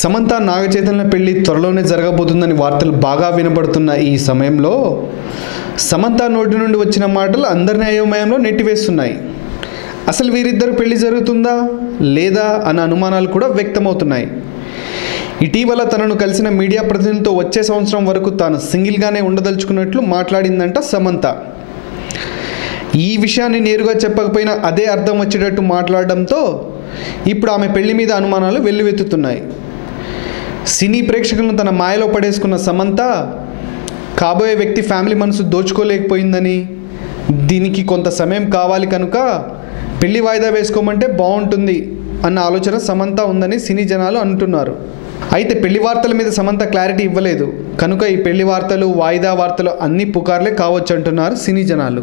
సమంత నాగచైతన్య పెళ్లి త్వరలోనే జరగబోతుందని వార్తలు బాగా వినబడుతున్న ఈ సమయంలో సమంత నోటి నుండి వచ్చిన మాటలు అందరిని అయోమయంలో నెట్టివేస్తున్నాయి. అసలు వీరిద్దరు పెళ్లి జరుగుతుందా లేదా అన్న అనుమానాలు కూడా వ్యక్తమవుతున్నాయి. ఇటీవల తనను కలిసిన మీడియా ప్రతినిధులతో వచ్చే సంవత్సరం వరకు తాను సింగిల్గానే ఉండదలుచుకున్నట్లు మాట్లాడిందంట సమంత. ఈ విషయాన్ని నేరుగా చెప్పకపోయినా అదే అర్థం వచ్చేటట్టు మాట్లాడడంతో ఇప్పుడు ఆమె పెళ్లి మీద అనుమానాలు వెల్లువెత్తుతున్నాయి. సినీ ప్రేక్షకులను తన మాయలో పడేసుకున్న సమంత కాబోయే వ్యక్తి ఫ్యామిలీ మనసు దోచుకోలేకపోయిందని, దీనికి కొంత సమయం కావాలి కనుక పెళ్లి వాయిదా వేసుకోమంటే బాగుంటుంది అన్న ఆలోచన సమంత ఉందని సినీ జనాలు అంటున్నారు. అయితే పెళ్లి వార్తల మీద సమంత క్లారిటీ ఇవ్వలేదు కనుక ఈ పెళ్లి వార్తలు వాయిదా వార్తలు అన్ని పుకార్లే కావచ్చు అంటున్నారు సినీ జనాలు.